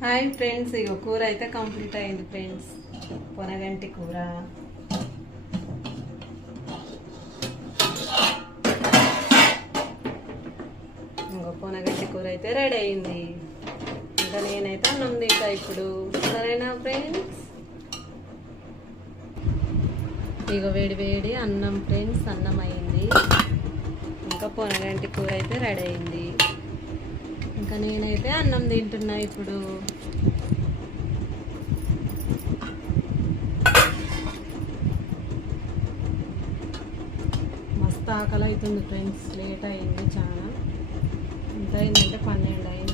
Hi friends, ఇగో కూర అయితే complete అయింది ఫ్రెండ్స్. పొనగంటి కూర. ఇంకో పొనగంటి కూర అయితే రెడీ అయింది. ఇంకా నేనైతే అన్నం తింటా ఇప్పుడు. సరేనా ఫ్రెండ్స్? ఇగో వేడి వేడి అన్నం ఫ్రెండ్స్, అన్నం అయింది. ఇంకా పొనగంటి కూర అయితే రెడీ అయింది. ఇంకా నేనైతే అన్నం తింటున్నా ఇప్పుడు. మస్తు ఆకలి అవుతుంది ఫ్రెండ్స్. లేట్ అయింది చాలా. ఎంత అయిందంటే 12 అయింది.